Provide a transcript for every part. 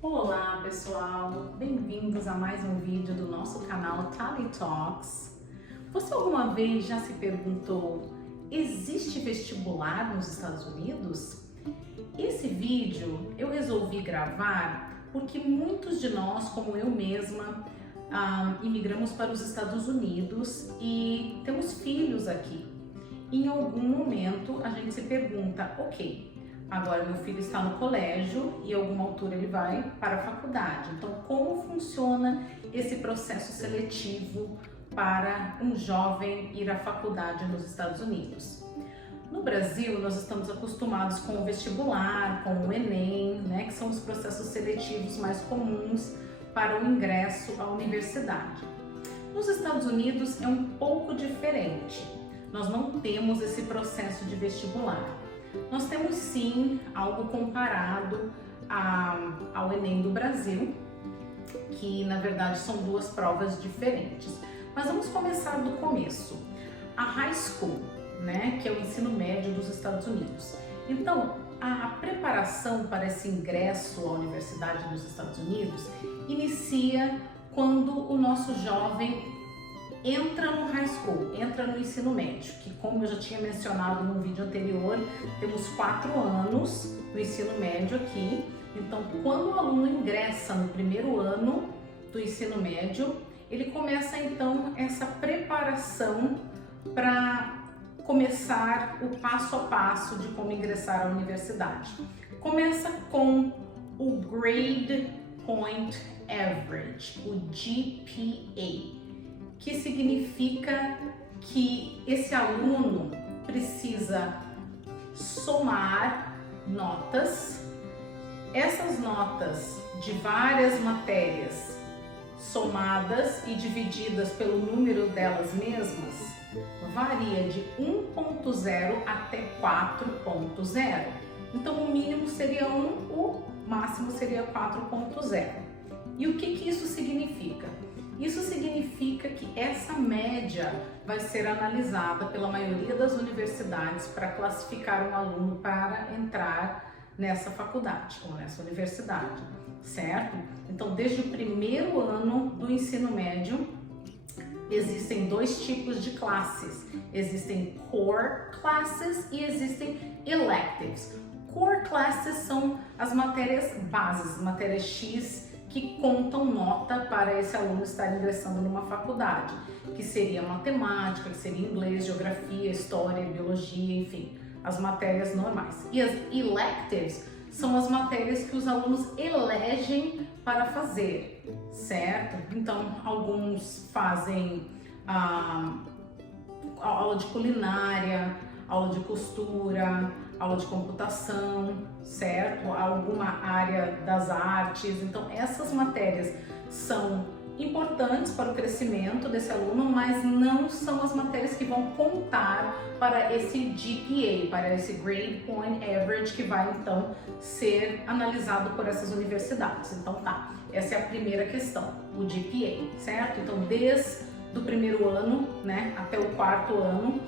Olá pessoal, bem-vindos a mais um vídeo do nosso canal Tally Talks. Você alguma vez já se perguntou, existe vestibular nos Estados Unidos? Esse vídeo eu resolvi gravar porque muitos de nós, como eu mesma, imigramos para os Estados Unidos e temos filhos aqui. Em algum momento a gente se pergunta, ok, agora meu filho está no colégio e a alguma altura ele vai para a faculdade. Então, como funciona esse processo seletivo para um jovem ir à faculdade nos Estados Unidos? No Brasil, nós estamos acostumados com o vestibular, com o Enem, né, que são os processos seletivos mais comuns para o ingresso à universidade. Nos Estados Unidos é um pouco diferente. Nós não temos esse processo de vestibular. Nós temos sim algo comparado ao Enem do Brasil, que na verdade são duas provas diferentes. Mas vamos começar do começo. A high school, né, que é o ensino médio dos Estados Unidos. Então, a preparação para esse ingresso à universidade dos Estados Unidos inicia quando o nosso jovem entra no high school, entra no ensino médio, que como eu já tinha mencionado no vídeo anterior, temos 4 anos no ensino médio aqui. Então, quando o aluno ingressa no primeiro ano do ensino médio, ele começa então essa preparação para começar o passo a passo de como ingressar à universidade. Começa com o Grade Point Average, o GPA, que significa que esse aluno precisa somar notas. Essas notas de várias matérias somadas e divididas pelo número delas mesmas varia de 1.0 até 4.0. Então o mínimo seria 1, o máximo seria 4.0. E o que isso significa? Isso significa que essa média vai ser analisada pela maioria das universidades para classificar um aluno para entrar nessa faculdade ou nessa universidade, certo? Então, desde o primeiro ano do ensino médio, existem 2 tipos de classes. Existem core classes e existem electives. Core classes são as matérias bases, matérias X, que contam nota para esse aluno estar ingressando numa faculdade, que seria matemática, que seria inglês, geografia, história, biologia, enfim, as matérias normais. E as electives são as matérias que os alunos elegem para fazer, certo? Então, alguns fazem aula de culinária, aula de costura, aula de computação, certo? Alguma área das artes. Então, essas matérias são importantes para o crescimento desse aluno, mas não são as matérias que vão contar para esse GPA, para esse Grade Point Average, que vai então ser analisado por essas universidades. Então tá, essa é a primeira questão, o GPA, certo? Então, desde o primeiro ano, né, até o 4º ano,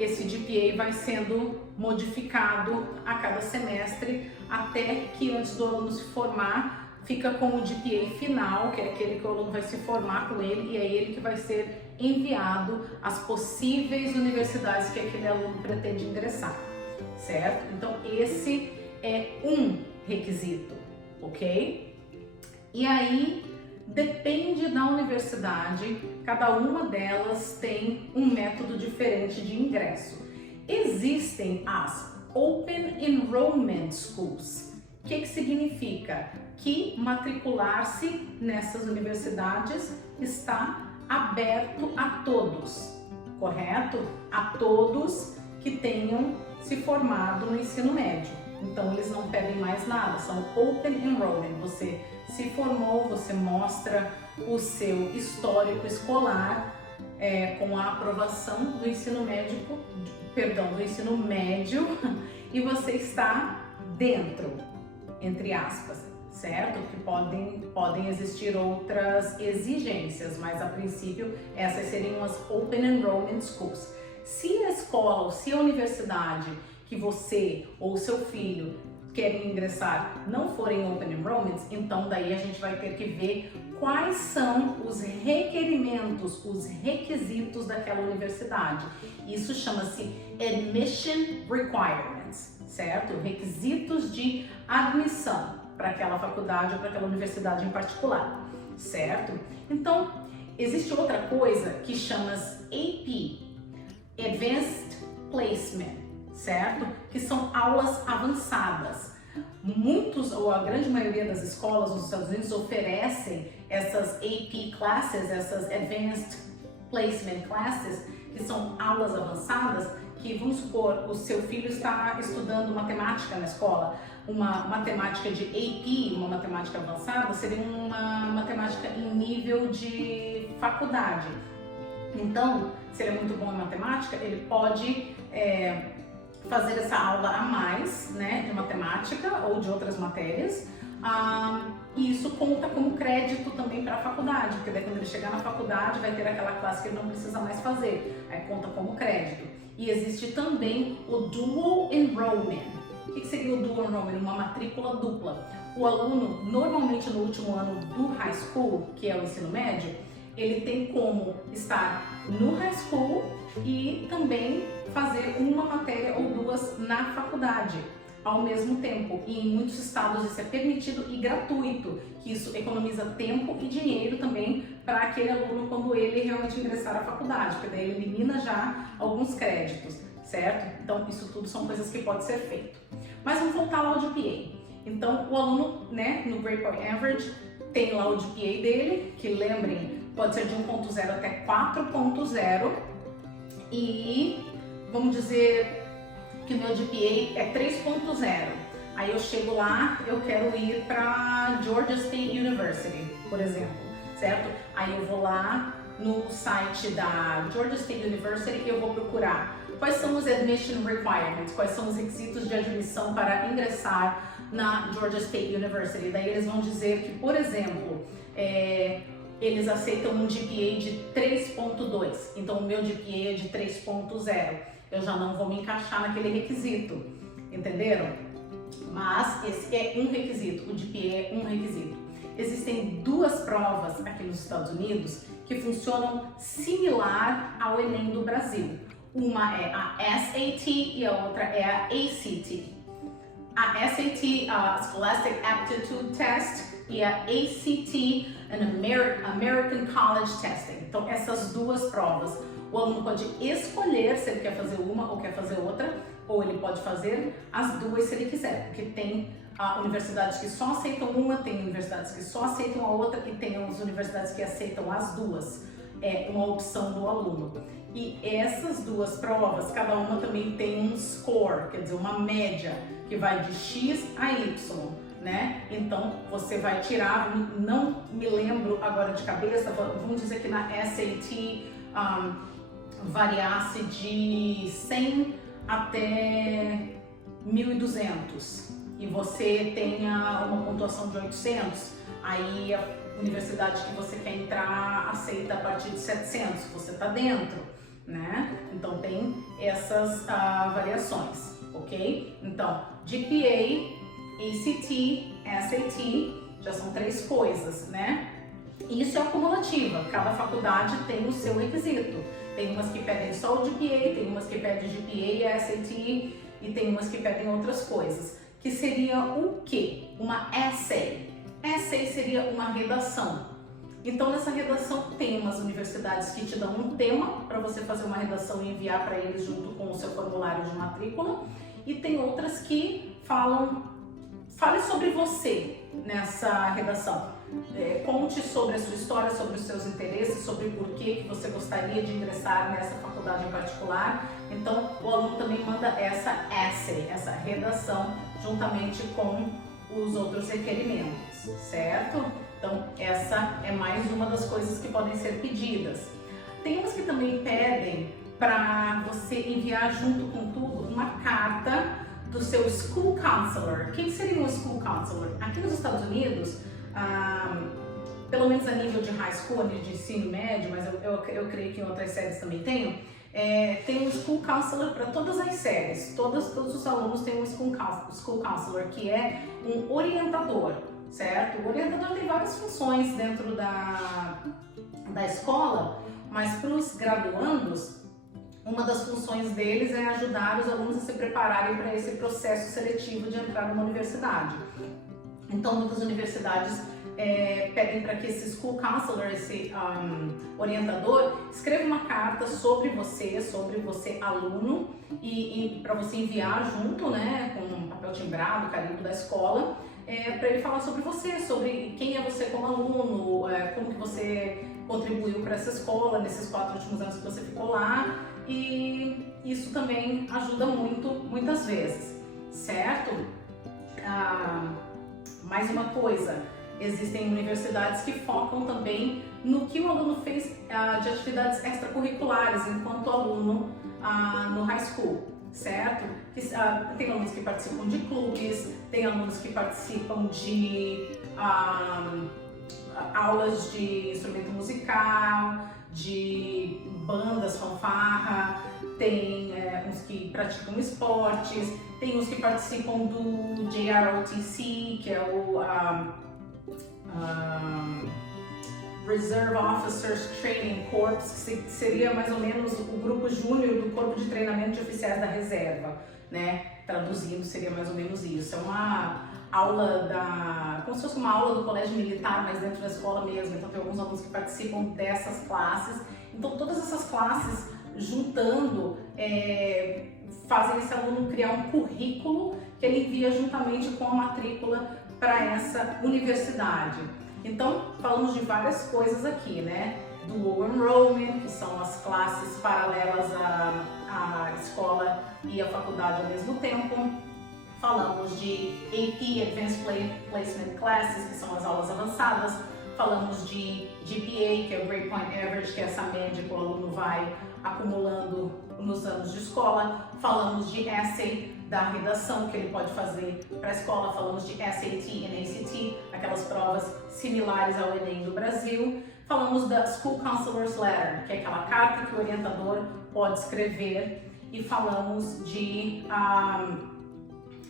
esse GPA vai sendo modificado a cada semestre até que antes do aluno se formar, fica com o GPA final, que é aquele que o aluno vai se formar com ele e é ele que vai ser enviado às possíveis universidades que aquele aluno pretende ingressar, certo? Então esse é um requisito, ok? E aí depende da universidade, cada uma delas tem um método diferente de ingresso. Existem as Open Enrollment Schools. O que significa? Que matricular-se nessas universidades está aberto a todos, correto? A todos que tenham se formado no ensino médio. Então eles não pedem mais nada, são Open Enrollment. Você se formou, você mostra o seu histórico escolar com a aprovação do ensino médio, do ensino médio, e você está dentro, entre aspas, certo? Que podem existir outras exigências, mas a princípio essas seriam as Open Enrollment Schools. Se a escola ou se a universidade que você ou seu filho querem ingressar não forem Open Enrollments, então daí a gente vai ter que ver quais são os requerimentos, os requisitos daquela universidade. Isso chama-se Admission Requirements, certo? Requisitos de admissão para aquela faculdade ou para aquela universidade em particular, certo? Então, existe outra coisa que chama-se AP, Advanced Placement, certo? Que são aulas avançadas. Muitos, ou a grande maioria das escolas nos Estados Unidos oferecem essas AP classes, essas Advanced Placement Classes, que são aulas avançadas, que vamos supor, o seu filho está estudando matemática na escola, uma matemática de AP, uma matemática avançada, seria uma matemática em nível de faculdade. Então, se ele é muito bom em matemática, ele pode fazer essa aula a mais, né, de matemática ou de outras matérias. E isso conta como crédito também para a faculdade, porque daí quando ele chegar na faculdade vai ter aquela classe que ele não precisa mais fazer, aí conta como crédito. E existe também o Dual Enrollment. O que seria o Dual Enrollment? Uma matrícula dupla. O aluno, normalmente no último ano do High School, que é o ensino médio, ele tem como estar no High School e também fazer uma matéria ou duas na faculdade ao mesmo tempo. E em muitos estados isso é permitido e gratuito, que isso economiza tempo e dinheiro também para aquele aluno quando ele realmente ingressar à faculdade, porque daí ele elimina já alguns créditos, certo? Então isso tudo são coisas que pode ser feito. Mas vamos voltar lá ao GPA. Então o aluno, né, no Grade Point Average tem lá o GPA dele, que lembrem, pode ser de 1.0 até 4.0 e vamos dizer que o meu GPA é 3.0. Aí eu chego lá, eu quero ir para Georgia State University, por exemplo, certo? Aí eu vou lá no site da Georgia State University e eu vou procurar quais são os admission requirements, quais são os requisitos de admissão para ingressar na Georgia State University. Daí eles vão dizer que, por exemplo, eles aceitam um GPA de 3.2, então o meu GPA é de 3.0. Eu já não vou me encaixar naquele requisito, entenderam? Mas esse é um requisito, o GPA é um requisito. Existem duas provas aqui nos Estados Unidos que funcionam similar ao Enem do Brasil. Uma é a SAT e a outra é a ACT. A SAT, a Scholastic Aptitude Test, e a ACT, American College Testing. Então essas duas provas, o aluno pode escolher se ele quer fazer uma ou quer fazer outra, ou ele pode fazer as duas se ele quiser, porque tem universidades que só aceitam uma, tem universidades que só aceitam a outra e tem as universidades que aceitam as duas. É uma opção do aluno. E essas duas provas, cada uma também tem um score, quer dizer, uma média, que vai de X a Y, né? Então, você vai tirar, não me lembro agora de cabeça, vamos dizer que na SAT variasse de 100 até 1.200 e você tenha uma pontuação de 800, aí a universidade que você quer entrar aceita a partir de 700, você está dentro, né? Então tem essas variações, ok? Então, GPA, ACT, SAT, já são três coisas, né? Isso é acumulativa, cada faculdade tem o seu requisito. Tem umas que pedem só o GPA, tem umas que pedem GPA e SAT e tem umas que pedem outras coisas. Que seria o quê? Uma essay. Essay seria uma redação. Então nessa redação tem umas universidades que te dão um tema para você fazer uma redação e enviar para eles junto com o seu formulário de matrícula e tem outras que fale sobre você nessa redação. Conte sobre a sua história, sobre os seus interesses, sobre por que você gostaria de ingressar nessa faculdade em particular. Então, o aluno também manda essa essay, essa redação, juntamente com os outros requerimentos, certo? Então, essa é mais uma das coisas que podem ser pedidas. Tem umas que também pedem para você enviar junto com tudo uma carta do seu school counselor. Quem seria um school counselor? Aqui nos Estados Unidos, pelo menos a nível de high school, a nível de ensino médio, mas eu creio que em outras séries também tenho, tem um School Counselor para todas as séries. Todos os alunos têm um School Counselor, que é um orientador, certo? O orientador tem várias funções dentro da escola, mas para os graduandos, uma das funções deles é ajudar os alunos a se prepararem para esse processo seletivo de entrar numa universidade. Então, muitas universidades pedem para que esse School Counselor, esse orientador, escreva uma carta sobre você aluno, e para você enviar junto, né, com um papel timbrado, carimbo da escola, para ele falar sobre você, sobre quem é você como aluno, como que você contribuiu para essa escola nesses 4 últimos anos que você ficou lá, e isso também ajuda muito, muitas vezes, certo? Mais uma coisa, existem universidades que focam também no que o aluno fez de atividades extracurriculares enquanto aluno no high school, certo? Tem alunos que participam de clubes, tem alunos que participam de aulas de instrumento musical, de bandas, fanfarra, tem uns que praticam esportes, tem uns que participam do JROTC, que é o Reserve Officers Training Corps, que seria mais ou menos o grupo júnior do Corpo de Treinamento de Oficiais da Reserva, né? Traduzindo, seria mais ou menos isso. É uma aula como se fosse uma aula do colégio militar, mas dentro da escola mesmo. Então tem alguns alunos que participam dessas classes. Então todas essas classes, juntando, fazem esse aluno criar um currículo que ele envia juntamente com a matrícula para essa universidade. Então, falamos de várias coisas aqui, né? Do enrollment, que são as classes paralelas à escola e à faculdade ao mesmo tempo. Falamos de AP, Advanced Placement Classes, que são as aulas avançadas. Falamos de GPA, que é o Grade Point Average, que é essa média que o aluno vai acumulando nos anos de escola. Falamos de Essay, da redação que ele pode fazer para a escola. Falamos de SAT e ACT, aquelas provas similares ao Enem do Brasil. Falamos da School Counselor's Letter, que é aquela carta que o orientador pode escrever. E falamos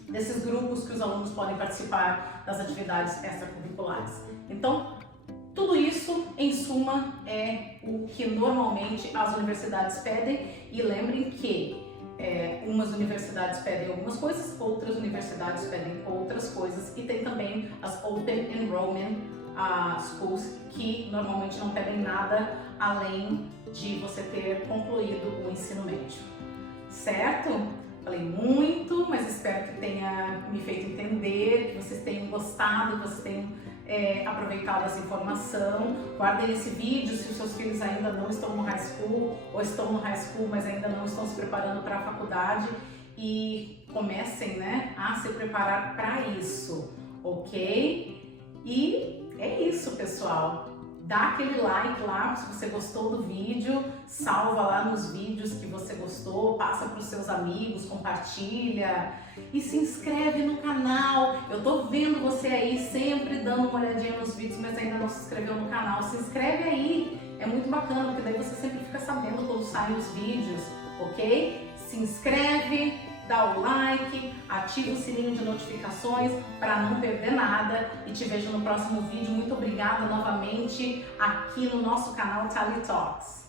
desses grupos que os alunos podem participar das atividades extracurriculares. Então, tudo isso, em suma, é o que normalmente as universidades pedem. E lembrem que umas universidades pedem algumas coisas, outras universidades pedem outras coisas, e tem também as Open Enrollment Schools, que normalmente não pedem nada além de você ter concluído o ensino médio, certo? Falei muito, mas espero que tenha me feito entender, que vocês tenham gostado, que vocês tenham aproveitado essa informação. Guardem esse vídeo se os seus filhos ainda não estão no high school, ou estão no high school, mas ainda não estão se preparando para a faculdade, e comecem, né, a se preparar para isso, ok? E é isso, pessoal. Dá aquele like lá se você gostou do vídeo, salva lá nos vídeos que você gostou, passa para os seus amigos, compartilha e se inscreve no canal. Eu tô vendo você aí sempre dando uma olhadinha nos vídeos, mas ainda não se inscreveu no canal. Se inscreve aí, é muito bacana, porque daí você sempre fica sabendo quando saem os vídeos, ok? Se inscreve, dá o like, ativa o sininho de notificações para não perder nada, e te vejo no próximo vídeo. Muito obrigada novamente aqui no nosso canal Tally Talks.